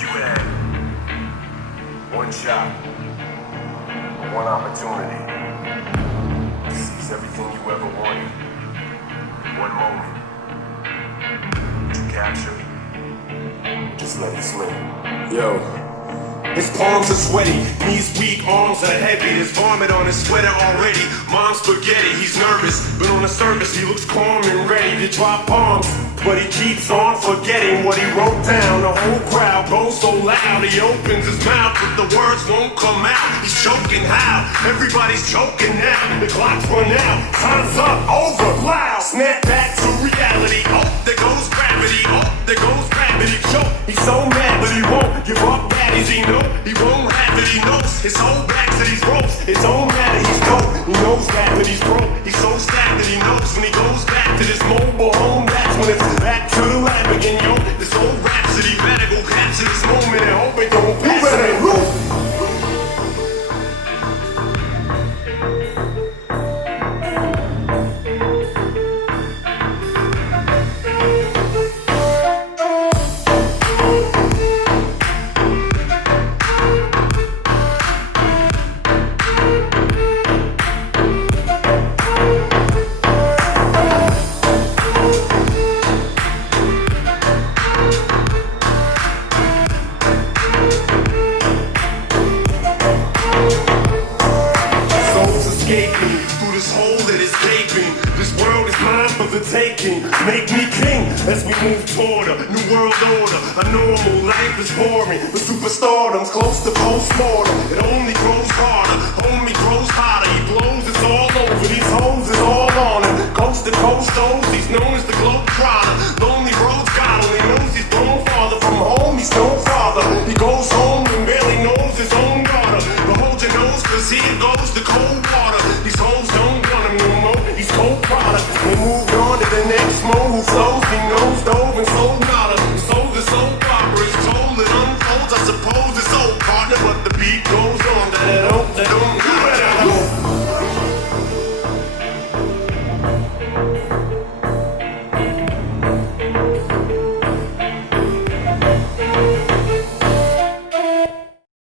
you had one shot, one opportunity to seize everything you ever wanted, one moment to capture, just let it slip. Yo. His palms are sweaty, knees weak, arms are heavy. There's vomit on his sweater already. Mom's spaghetti, he's nervous, but on the surface he looks calm and ready to drop bombs. But he keeps on forgetting what he wrote down. The whole crowd goes so loud, he opens his mouth, but the words won't come out. He's choking how? Everybody's choking now. The clock's run out, time's up, over, loud. Snap back to reality. Oh, there goes gravity. Oh, there goes gravity. Choke. He's so mad, but he won't give up. Daddies, he know he won't have it. He knows his whole back to these ropes. It's own matter, he's dope. He knows that, but he's broke. He's so stacked that he knows when he goes back to this mobile home. That's when it's back to the lab again, yo. This old rhapsody better go capture this moment and hope it don't pass him. Through this hole that is gaping. This world is mine for the taking. Make me king as we move toward a new world order. A normal life is boring, but superstardom's close to postmortem. It only grows harder, homie grows hotter. He blows, it's all over. These hoes is all on him. Coast to coast goes, he's known as the Globetrotter. Lonely roads got him, he knows he's grown farther from home. He's no father. He goes home and barely knows his own daughter. But hold your nose, cause here goes the